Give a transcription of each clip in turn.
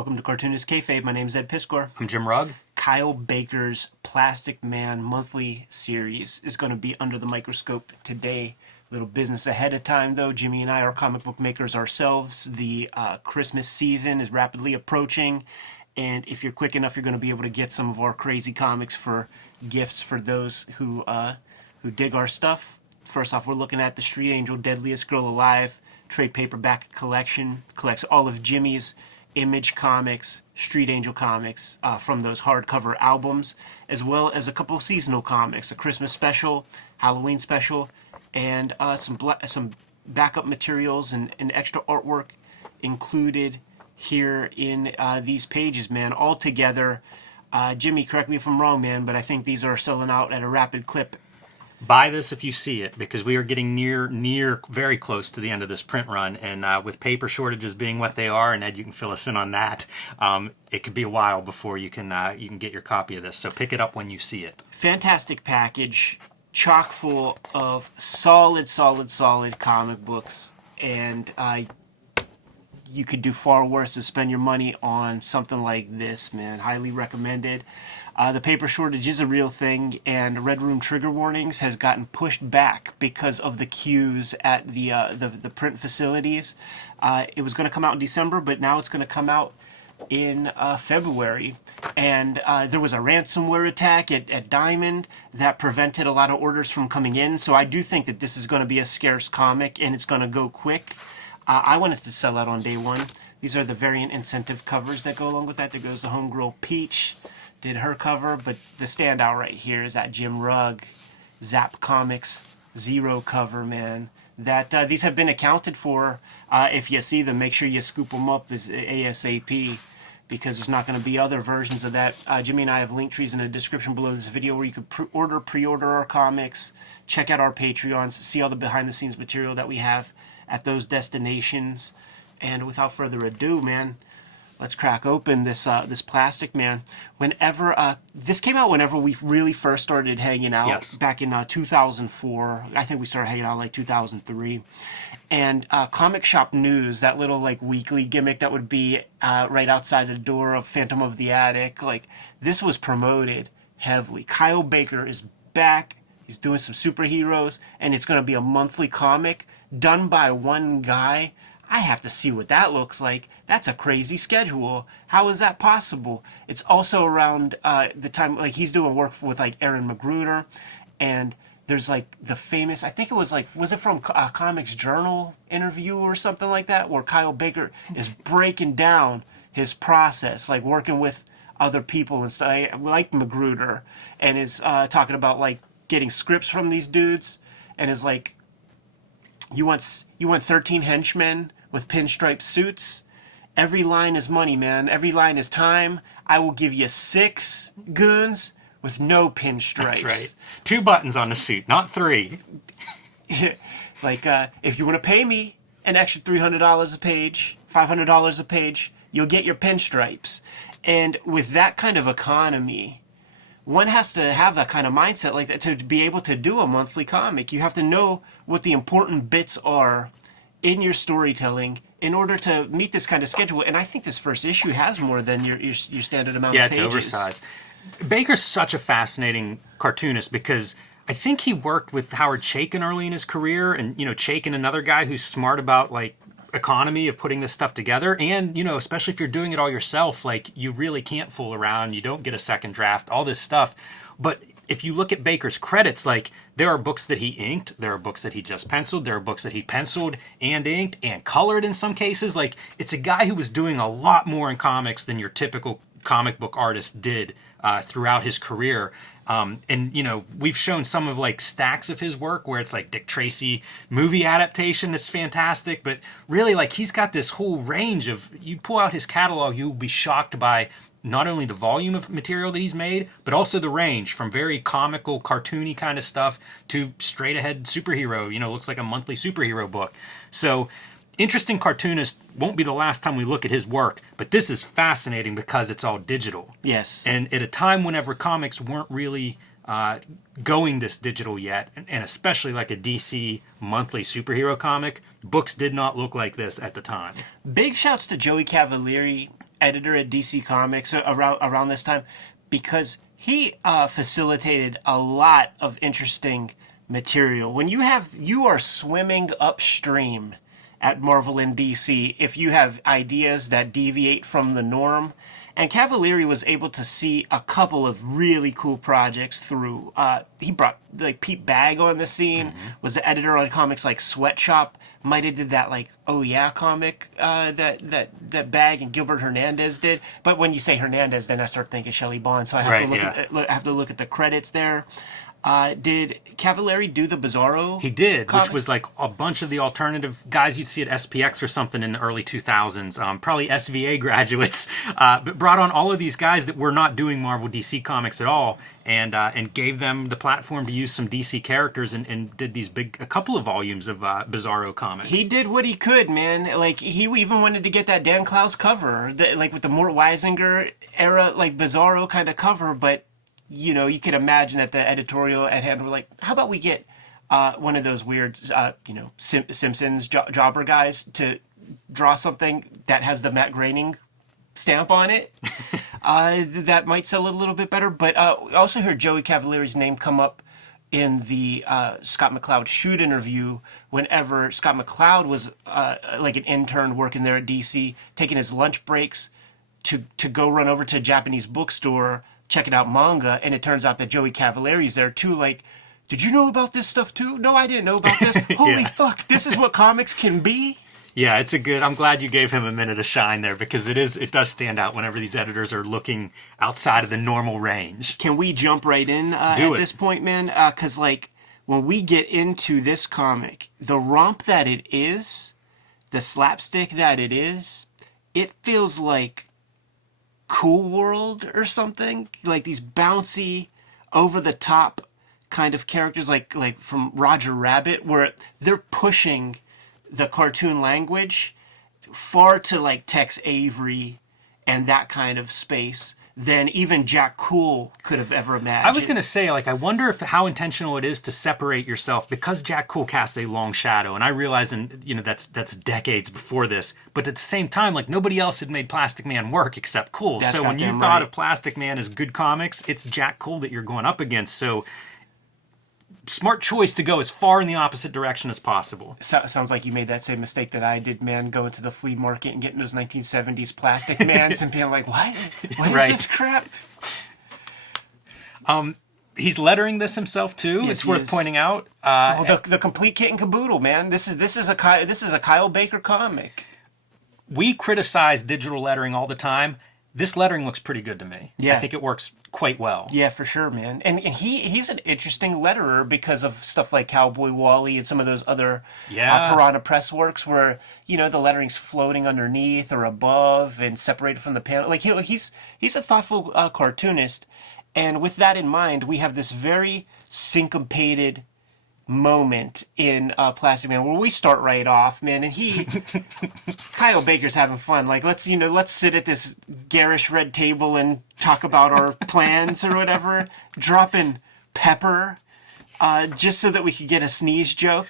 Welcome to Cartoonist Kayfabe. My name is Ed Piskor. I'm Jim Rugg. Kyle Baker's Plastic Man monthly series is going to be under the microscope today. Little business ahead of time, though. Jimmy and I are comic book makers ourselves. The Christmas season is rapidly approaching, and if you're quick enough, you're going to be able to get some of our crazy comics for gifts for those who dig our stuff. First off, we're looking at the Street Angel Deadliest Girl Alive trade paperback collection. Collects all of Jimmy's Image comics, Street Angel comics from those hardcover albums, as well as a couple of seasonal comics, a Christmas special, Halloween special, and some backup materials and extra artwork included here in these pages, man. All together, Jimmy, correct me if I'm wrong, man, but I think these are selling out at a rapid clip. Buy this if you see it, because we are getting very close to the end of this print run, and with paper shortages being what they are, and Ed, you can fill us in on that, it could be a while before you can get your copy of this, so pick it up when you see it. Fantastic package, chock full of solid comic books, and you could do far worse to spend your money on something like this, man. Highly recommended. The paper shortage is a real thing, and Red Room trigger warnings has gotten pushed back because of the queues at the print facilities. It was going to come out in December, but now it's going to come out in February. And there was a ransomware attack at Diamond that prevented a lot of orders from coming in. So I do think that this is going to be a scarce comic, and it's going to go quick. I wanted to sell out on day one. These are the variant incentive covers that go along with that. There goes the Homegirl Peach. Did her cover, but the standout right here is that Jim Rugg Zap Comics Zero cover, man. That these have been accounted for. If you see them, make sure you scoop them up as ASAP, because there's not going to be other versions of that. Jimmy and I have link trees in the description below this video where you could pre-order our comics, check out our Patreons, see all the behind-the-scenes material that we have at those destinations. And without further ado, man, let's crack open this Plastic Man. Whenever this came out, whenever we really first started hanging out, yes, back in 2004. I think we started hanging out like 2003. And Comic Shop News, that little like weekly gimmick that would be right outside the door of Phantom of the Attic, like this was promoted heavily. Kyle Baker is back. He's doing some superheroes, and it's going to be a monthly comic done by one guy. I have to see what that looks like. That's a crazy schedule. How is that possible? It's also around the time, like, he's doing work with, like, Aaron Magruder, and there's, like, the famous, I think it was, like, was it from Comics Journal interview or something like that, where Kyle Baker is breaking down his process, like, working with other people and stuff, like Magruder, and is talking about, like, getting scripts from these dudes, and is like, you want 13 henchmen with pinstripe suits? Every line is money, man. Every line is time. I will give you 6 goons with no pinstripes. That's right. 2 buttons on the suit, not 3. Like, if you want to pay me an extra $300 a page, $500 a page, you'll get your pinstripes. And with that kind of economy, one has to have that kind of mindset like that to be able to do a monthly comic. You have to know what the important bits are in your storytelling in order to meet this kind of schedule. And I think this first issue has more than your standard amount of pages. Yeah, it's oversized. Baker's such a fascinating cartoonist because I think he worked with Howard Chaykin early in his career, and Chaykin, another guy who's smart about like economy of putting this stuff together, and especially if you're doing it all yourself, like you really can't fool around, you don't get a second draft, all this stuff. But if you look at Baker's credits, like there are books that he inked, there are books that he just penciled, there are books that he penciled and inked and colored in some cases. Like it's a guy who was doing a lot more in comics than your typical comic book artist did throughout his career. And we've shown some of like stacks of his work where it's like Dick Tracy movie adaptation that's fantastic, but really like he's got this whole range of, you pull out his catalog, you'll be shocked by not only the volume of material that he's made, but also the range from very comical, cartoony kind of stuff to straight ahead superhero, looks like a monthly superhero book. So interesting cartoonist. Won't be the last time we look at his work, but this is fascinating because it's all digital. Yes. And at a time whenever comics weren't really going this digital yet, and especially like a DC monthly superhero comic, books did not look like this at the time. Big shouts to Joey Cavalieri editor at DC Comics around this time, because he facilitated a lot of interesting material. When you are swimming upstream at Marvel and DC if you have ideas that deviate from the norm. And Cavalieri was able to see a couple of really cool projects through. He brought like Pete Bagg on the scene, was the editor on comics like Sweatshop. Might have did that like Oh Yeah comic that Bagg and Gilbert Hernandez did. But when you say Hernandez, then I start thinking Shelley Bond. So I have to look at the credits there. Did Cavalieri do the Bizarro? He did, comic? which was like a bunch of the alternative guys you'd see at SPX or something in the early 2000s, probably SVA graduates, but brought on all of these guys that were not doing Marvel DC comics at all, and gave them the platform to use some DC characters, and did a couple of volumes of Bizarro comics. He did what he could, man. Like, he even wanted to get that Dan Clowes cover, like with the Mort Weisinger era, like Bizarro kind of cover, but you know, you could imagine that the editorial at hand were like, how about we get one of those weird, Simpsons jobber guys to draw something that has the Matt Groening stamp on it? That might sell a little bit better. But I also heard Joey Cavalieri's name come up in the Scott McCloud shoot interview whenever Scott McCloud was like an intern working there at DC, taking his lunch breaks to go run over to a Japanese bookstore, checking out manga, and it turns out that Joey Cavalieri's there too. Like, did you know about this stuff too? No, I didn't know about this. Holy fuck, this is what comics can be? Yeah, it's a good. I'm glad you gave him a minute of shine there, because it does stand out whenever these editors are looking outside of the normal range. Can we jump right in this point, man? Because like when we get into this comic, the romp that it is, the slapstick that it is, it feels like Cool World or something, like these bouncy, over the top kind of characters, like from Roger Rabbit, where they're pushing the cartoon language far to like Tex Avery and that kind of space than even Jack Cool could have ever imagined. I was going to say, like, I wonder how intentional it is to separate yourself, because Jack Cool cast a long shadow, and I realize, that's decades before this, but at the same time, like, nobody else had made Plastic Man work except Cool. So when you thought of Plastic Man as good comics, it's Jack Cool that you're going up against. So smart choice to go as far in the opposite direction as possible. Sounds like you made that same mistake that I did, man, going to the flea market and getting those 1970s Plastic Mans and being like, what is this crap? He's lettering this himself too. Yes, it's worth pointing out. The complete kit and caboodle, man. This is a Kyle Baker comic. We criticize digital lettering all the time. This lettering looks pretty good to me. Yeah. I think it works quite well. Yeah, for sure, man. And he's an interesting letterer because of stuff like Cowboy Wally and some of those other Piranha Press works where, the lettering's floating underneath or above and separated from the panel. Like, he's a thoughtful cartoonist. And with that in mind, we have this very syncopated moment in Plastic Man where we start right off, man, and Kyle Baker's having fun. Like, let's sit at this garish red table and talk about our plans or whatever, dropping pepper just so that we could get a sneeze joke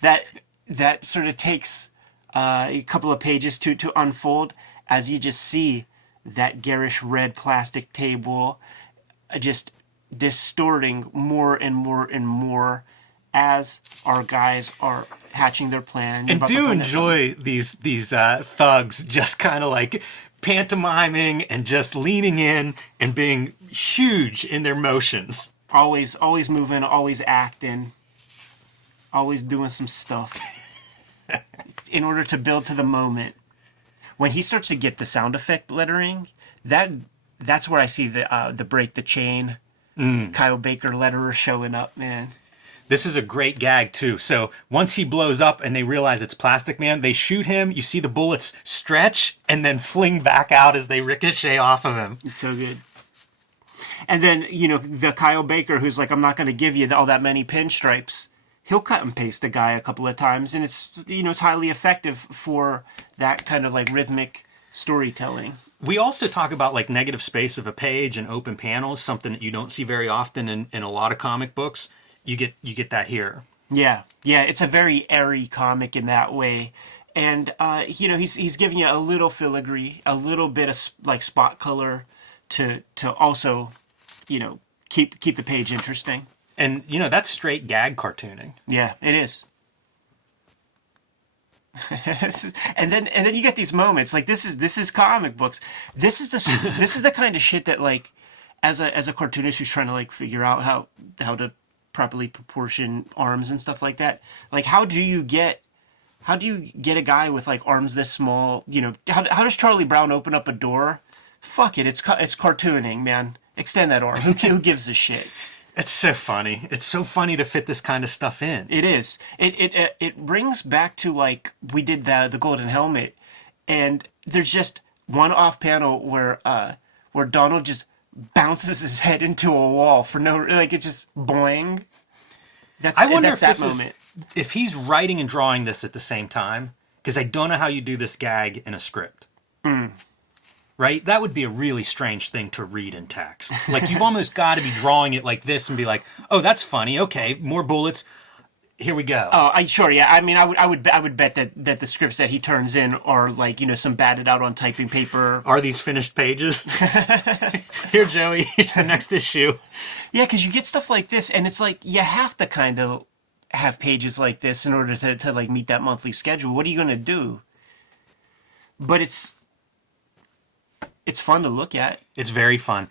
that sort of takes a couple of pages to unfold as you just see that garish red plastic table just distorting more and more and more as our guys are hatching their plan. And do enjoy these thugs just kind of like pantomiming and just leaning in and being huge in their motions. Always moving, always acting, always doing some stuff in order to build to the moment. When he starts to get the sound effect lettering, that's where I see the break the chain Kyle Baker letterer showing up, man. This is a great gag, too. So once he blows up and they realize it's Plastic Man, they shoot him. You see the bullets stretch and then fling back out as they ricochet off of him. It's so good. And then, the Kyle Baker who's like, I'm not going to give you all that many pinstripes. He'll cut and paste a guy a couple of times, and it's, it's highly effective for that kind of like rhythmic storytelling. We also talk about like negative space of a page and open panels, something that you don't see very often in a lot of comic books. You get that here. Yeah, it's a very airy comic in that way. and he's giving you a little filigree, a little bit of like spot color to also keep the page interesting. And that's straight gag cartooning. Yeah, it is. and then you get these moments like this is comic books. This is the kind of shit that, like, as a cartoonist who's trying to like figure out how to properly proportion arms and stuff like that. Like, how do you get a guy with like arms this small? How does Charlie Brown open up a door? Fuck it, it's cartooning, man. Extend that arm. Who gives a shit? It's so funny. It's so funny to fit this kind of stuff in. It is. It brings back to, like, we did the Golden Helmet, and there's just one off panel where Donald just bounces his head into a wall for no, like, it's just boing. I wonder that's if that this moment. if he's writing and drawing this at the same time, because I don't know how you do this gag in a script. Right? That would be a really strange thing to read in text. Like, you've almost got to be drawing it like this and be like, oh, that's funny. Okay, more bullets. Here we go. Oh, sure, yeah. I mean, I would bet that the scripts that he turns in are, like, some batted out on typing paper. Are these finished pages? Here, Joey, here's the next issue. Yeah, because you get stuff like this, and it's like, you have to kind of have pages like this in order to like, meet that monthly schedule. What are you going to do? But it's fun to look at. It's very fun.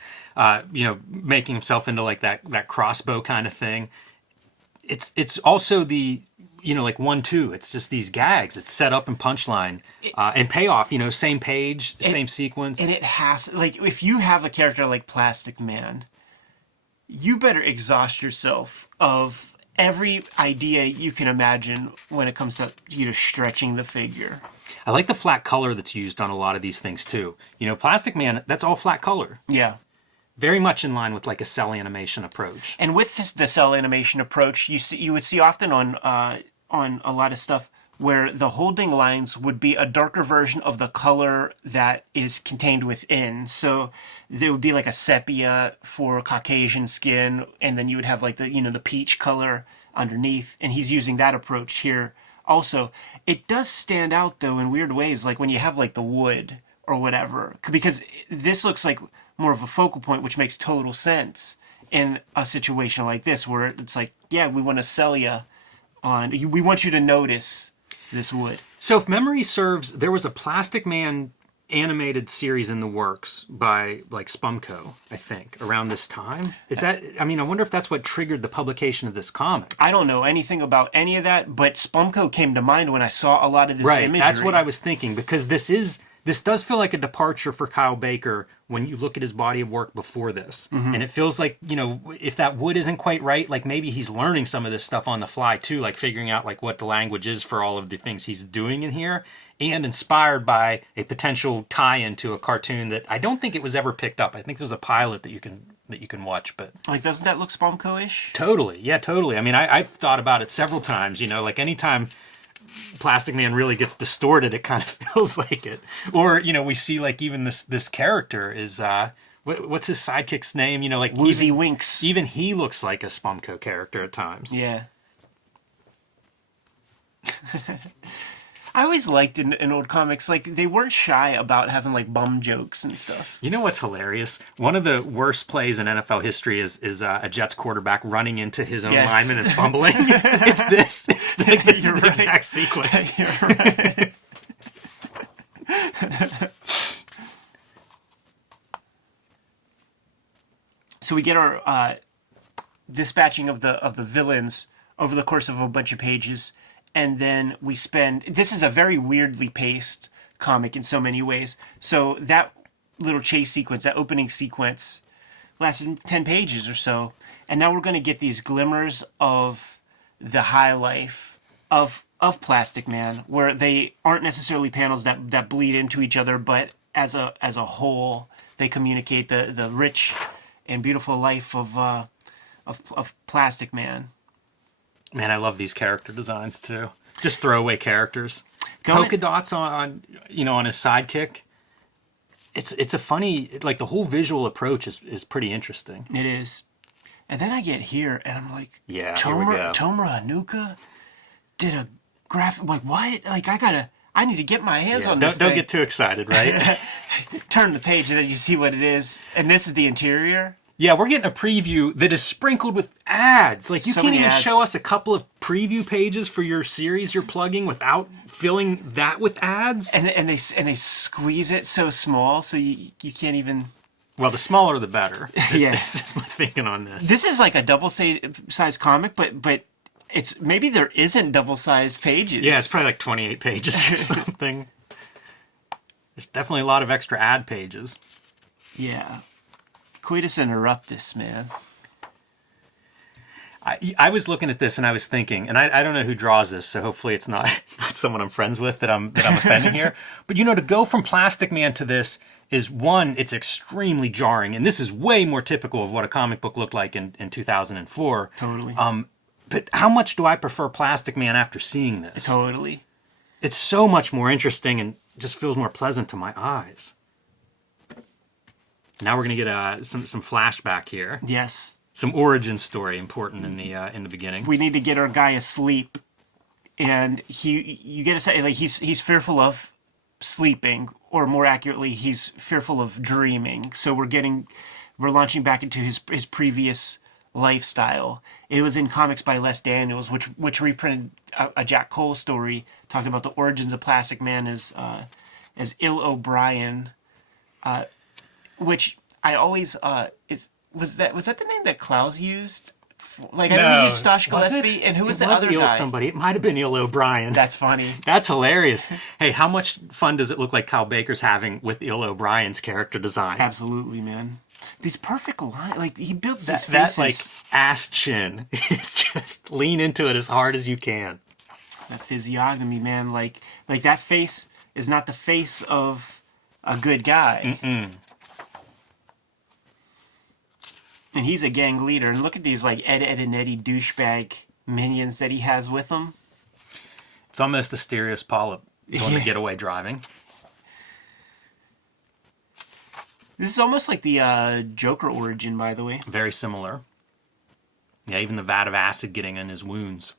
Making himself into like that crossbow kind of thing. It's also the, like 1-2. It's just these gags. It's set up and punchline and payoff, same page, same sequence. And it has, like, if you have a character like Plastic Man, you better exhaust yourself of every idea you can imagine when it comes to, stretching the figure. I like the flat color that's used on a lot of these things too. Plastic Man, that's all flat color. Yeah. Very much in line with like a cell animation approach. And with the cell animation approach, you would see often on a lot of stuff where the holding lines would be a darker version of the color that is contained within. So there would be like a sepia for Caucasian skin, and then you would have like the peach color underneath, and he's using that approach here. Also, it does stand out, though, in weird ways, like when you have, like, the wood or whatever, because this looks like more of a focal point, which makes total sense in a situation like this, where it's like, yeah, we want to sell you on, we want you to notice this wood. So if memory serves, there was a Plastic Man animated series in the works by like Spumco, I think, around this time. I wonder if that's what triggered the publication of this comic. I don't know anything about any of that, but Spumco came to mind when I saw a lot of this imagery. That's what I was thinking, because this does feel like a departure for Kyle Baker when you look at his body of work before this. Mm-hmm. And it feels like, if that wood isn't quite right, like maybe he's learning some of this stuff on the fly too, like figuring out like what the language is for all of the things he's doing in here, and inspired by a potential tie-in to a cartoon that I don't think it was ever picked up. I think there's a pilot that you can watch, but like, doesn't that look Spumco-ish? Totally, yeah, totally. I mean, I've thought about it several times. Like anytime Plastic Man really gets distorted, it kind of feels like it. Or we see like even this character is what's his sidekick's name? Like Woozy Winks. Even he looks like a Spumco character at times. Yeah. I always liked in old comics, like, they weren't shy about having, like, bum jokes and stuff. You know what's hilarious? One of the worst plays in NFL history is a Jets quarterback running into his own lineman and fumbling. It's this. This is the exact sequence. You're right. So we get our dispatching of the villains over the course of a bunch of pages. And then we this is a very weirdly paced comic in so many ways. So that little chase sequence, that opening sequence, lasted 10 pages or so. And now we're going to get these glimmers of the high life of Plastic Man, where they aren't necessarily panels that bleed into each other, but as a whole, they communicate the rich and beautiful life of Plastic Man. Man, I love these character designs too. Just throwaway characters. Polka dots on his sidekick. It's a funny, like, the whole visual approach is pretty interesting. It is. And then I get here and I'm like, yeah, Tomura Anuka did a graphic, like, what? Like, I I need to get my hands on don't, this don't thing. get too excited, right? Turn the page and then you see what it is. And this is the interior. Yeah, we're getting a preview that is sprinkled with ads. Like, you So can't many even ads. show us a couple of preview pages for your series you're plugging without filling that with ads. And they squeeze it so small so you can't even... Well, the smaller the better. Yeah. This is my thinking on this. This is like a double-sized comic, but it's maybe there isn't double-sized pages. Yeah, it's probably like 28 pages or something. There's definitely a lot of extra ad pages. Yeah. Coitus interruptus, man. I was looking at this and I was thinking, and I don't know who draws this, so hopefully it's not someone I'm friends with that I'm offending here. But to go from Plastic Man to this is, one, it's extremely jarring, and this is way more typical of what a comic book looked like in 2004. Totally. But how much do I prefer Plastic Man after seeing this? Totally. It's so much more interesting and just feels more pleasant to my eyes. Now we're gonna get some flashback here. Yes. Some origin story important in the beginning. We need to get our guy asleep, and you get to say like he's fearful of sleeping, or more accurately, he's fearful of dreaming. So we're launching back into his previous lifestyle. It was in comics by Les Daniels, which reprinted a Jack Cole story talking about the origins of Plastic Man as Il O'Brien, which I always Was that the name that Klaus used? Like, I know he used Stash Gillespie, and who was the other guy? Somebody. It might have been Il O'Brien. That's funny. That's hilarious. Hey, how much fun does it look like Kyle Baker's having with Il O'Brien's character design? Absolutely, man. These perfect lines, like he builds his That faces. like ass chin is just lean into it as hard as you can. That physiognomy, man. Like that face is not the face of a good guy. Mm-mm. And he's a gang leader. And look at these like Ed, and Eddie douchebag minions that he has with him. It's almost a Asterios Polyp going to getaway driving. This is almost like the Joker origin, by the way. Very similar. Yeah, even the vat of acid getting in his wounds.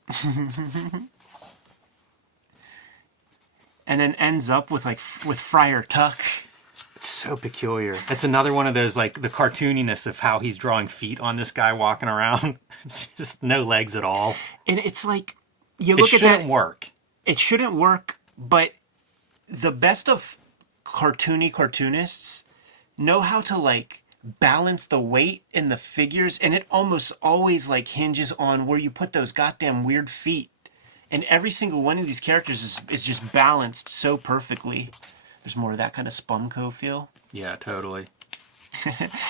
And then ends up with Friar Tuck. It's so peculiar. It's another one of those, like, the cartooniness of how he's drawing feet on this guy walking around. It's just no legs at all. And it's like, you look at that. It shouldn't work. It shouldn't work, but the best of cartoonists know how to, like, balance the weight in the figures, and it almost always, like, hinges on where you put those goddamn weird feet. And every single one of these characters is just balanced so perfectly. There's more of that kind of Spumco feel. Yeah, totally.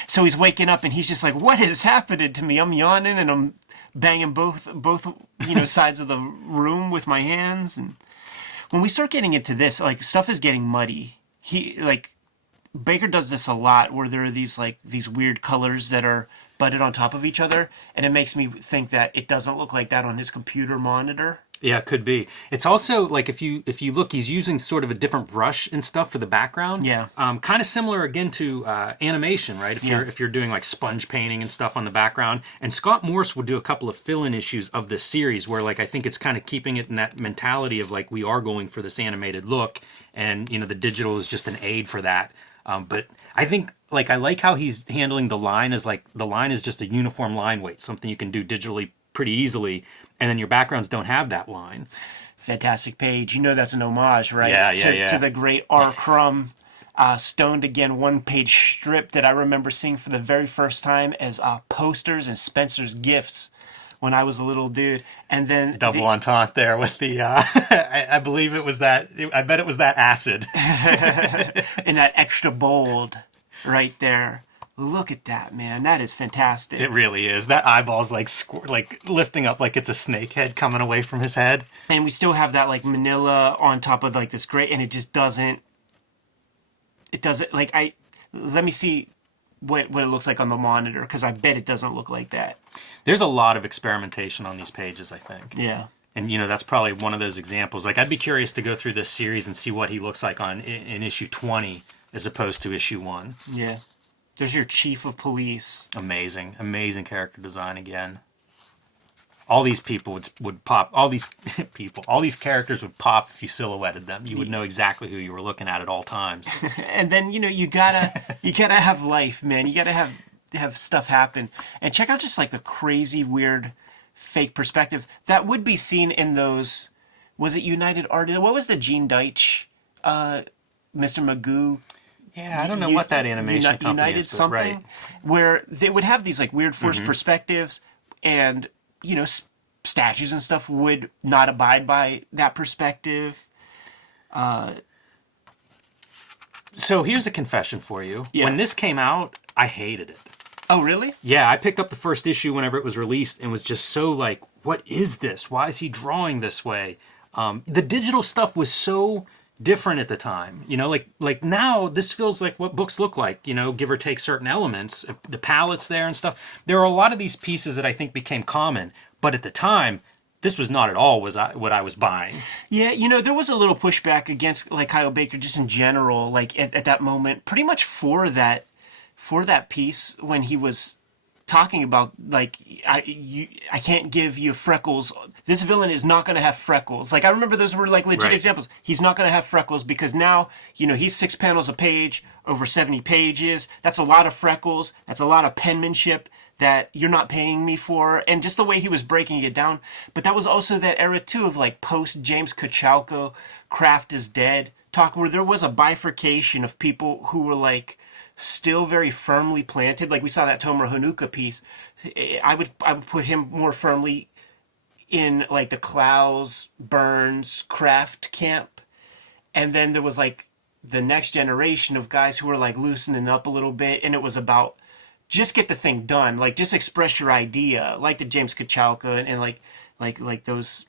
So he's waking up and he's just like, what is happening to me? I'm yawning and I'm banging both sides of the room with my hands. And when we start getting into this, like, stuff is getting muddy. Baker does this a lot, where there are these weird colors that are butted on top of each other, and it makes me think that it doesn't look like that on his computer monitor. Yeah, it could be. It's also, like, if you look, he's using sort of a different brush and stuff for the background. Yeah. Kind of similar, again, to animation, right? If you're doing, like, sponge painting and stuff on the background. And Scott Morse will do a couple of fill-in issues of this series where, like, I think it's kind of keeping it in that mentality of, like, we are going for this animated look, and, the digital is just an aid for that. But I think, like, I like how he's handling the line as, like, the line is just a uniform line weight, something you can do digitally pretty easily, and then your backgrounds don't have that line. Fantastic page. That's an homage, right? Yeah. To the great R. Crumb Stoned Again one-page strip that I remember seeing for the very first time as posters and Spencer's Gifts when I was a little dude. And then Double entente there with the, I believe it was that, I bet it was that acid. in that extra bold right there. Look at that, man. That is fantastic. It really is. That eyeball's like lifting up like it's a snake head coming away from his head. And we still have that, like, manila on top of, like, this gray, and it just doesn't, like, let me see what it looks like on the monitor, because I bet it doesn't look like that. There's a lot of experimentation on these pages, I think. Yeah. And, that's probably one of those examples. Like, I'd be curious to go through this series and see what he looks like in issue 20 as opposed to issue 1. Yeah. There's your chief of police. Amazing. Amazing character design again. all these people would pop. All these all these characters would pop if you silhouetted them. You would know exactly who you were looking at all times. And then you gotta have life, man. You gotta have stuff happen. And check out just like the crazy, weird, fake perspective that would be seen in those. Was it United Art? What was the Gene Deitch, Mr. Magoo? Yeah, I don't know what that animation company United is, but something, right. where they would have these like weird forced perspectives, and statues and stuff would not abide by that perspective. So here's a confession for you. Yeah. When this came out, I hated it. Oh, really? Yeah, I picked up the first issue whenever it was released and was just so like, what is this? Why is he drawing this way? The digital stuff was so different at the time. Like now this feels like what books look like, give or take certain elements, the palettes there and stuff. There are a lot of these pieces that I think became common, but at the time, this was not at all what I was buying. Yeah, there was a little pushback against like Kyle Baker just in general, like at that moment, pretty much for that piece when he was talking about like I can't give you freckles. This villain is not going to have freckles. Like I remember those were like legit examples. He's not going to have freckles because now he's 6 panels a page over 70 pages. That's a lot of freckles. That's a lot of penmanship that you're not paying me for, and just the way he was breaking it down. But that was also that era too of like post James Kochalko, Kraft is Dead talk, where there was a bifurcation of people who were like still very firmly planted. Like we saw that Tomoe Hanuka piece. I would put him more firmly in like the Clowes, Burns, Kraft camp, and then there was like the next generation of guys who were like loosening up a little bit, and it was about just get the thing done, like just express your idea, like the James Kochalka and like those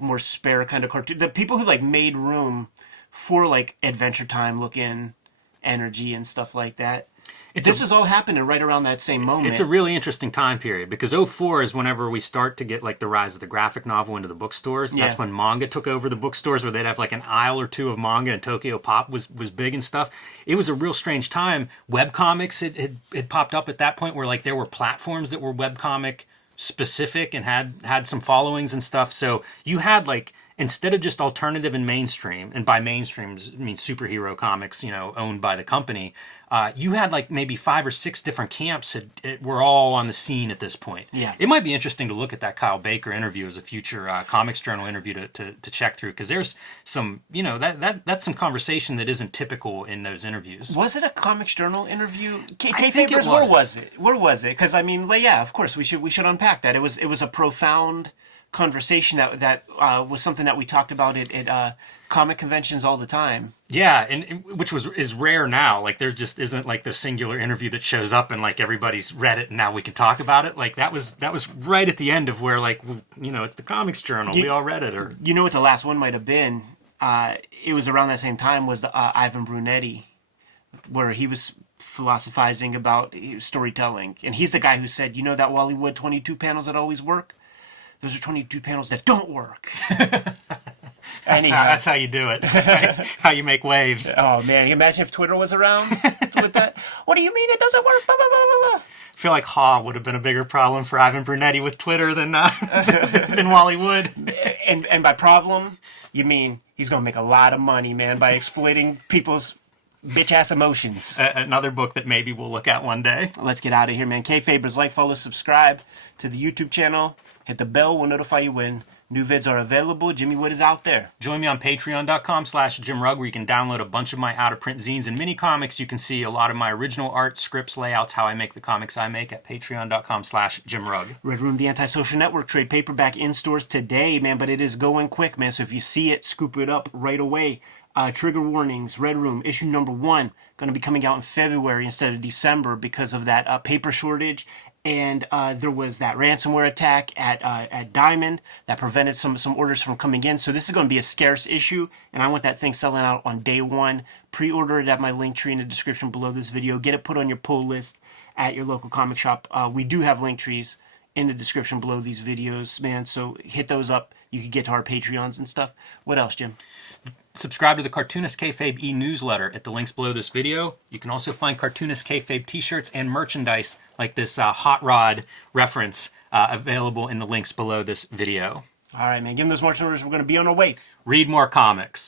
more spare kind of cartoon, the people who like made room for like Adventure Time looking energy and stuff like that. This was all happening right around that same moment. It's a really interesting time period because 2004 is whenever we start to get like the rise of the graphic novel into the bookstores. Yeah. That's when manga took over the bookstores, where they'd have like an aisle or two of manga, and Tokyo Pop was big and stuff. It was a real strange time. Webcomics had popped up at that point, where like there were platforms that were webcomic specific and had some followings and stuff. So you had like, instead of just alternative and mainstream, and by mainstream I mean superhero comics, owned by the company, you had like maybe 5 or 6 different camps were all on the scene at this point. Yeah. It might be interesting to look at that Kyle Baker interview as a future Comics Journal interview to check through, because there's some, that's some conversation that isn't typical in those interviews. Was it a Comics Journal interview? I think it was. Where was it? Where was it? Because I mean, yeah, of course we should unpack that. It was a profound conversation that was something that we talked about at comic conventions all the time. Yeah, and which is rare now. Like there just isn't like the singular interview that shows up and like everybody's read it and now we can talk about it. Like that was right at the end of where like it's the Comics Journal. We all read it. Or what the last one might have been? It was around that same time was the Ivan Brunetti, where he was philosophizing about storytelling, and he's the guy who said, that Wally Wood 22 panels that always work. Those are 22 panels that don't work. That's how you do it. That's how you make waves. Oh, man. Imagine if Twitter was around with that. What do you mean it doesn't work? Blah, blah, blah, blah, blah. I feel like Haw would have been a bigger problem for Ivan Brunetti with Twitter than Wally Wood. And by problem, you mean he's going to make a lot of money, man, by exploiting people's bitch-ass emotions. Another book that maybe we'll look at one day. Let's get out of here, man. Kayfabers, like, follow, subscribe to the YouTube channel. Hit the bell. We'll notify you when new vids are available. Jimmy Wood is out there. Join me on patreon.com/JimRugg, where you can download a bunch of my out-of-print zines and mini comics. You can see a lot of my original art, scripts, layouts, how I make the comics I make at patreon.com/JimRugg. Red Room, the Antisocial Network, trade paperback in stores today, man, but it is going quick, man. So if you see it, scoop it up right away. Trigger warnings, Red Room, issue number 1, going to be coming out in February instead of December because of that paper shortage. And there was that ransomware attack at Diamond that prevented some orders from coming in. So this is going to be a scarce issue, and I want that thing selling out on day 1. Pre-order it at my link tree in the description below this video. Get it put on your pull list at your local comic shop. We do have link trees in the description below these videos, man. So hit those up. You could get to our Patreons and stuff. What else, Jim? Subscribe to the Cartoonist Kayfabe e-newsletter at the links below this video. You can also find Cartoonist Kayfabe t-shirts and merchandise like this Hot Rod reference available in the links below this video. All right, man. Give them those marching orders. We're going to be on our way. Read more comics.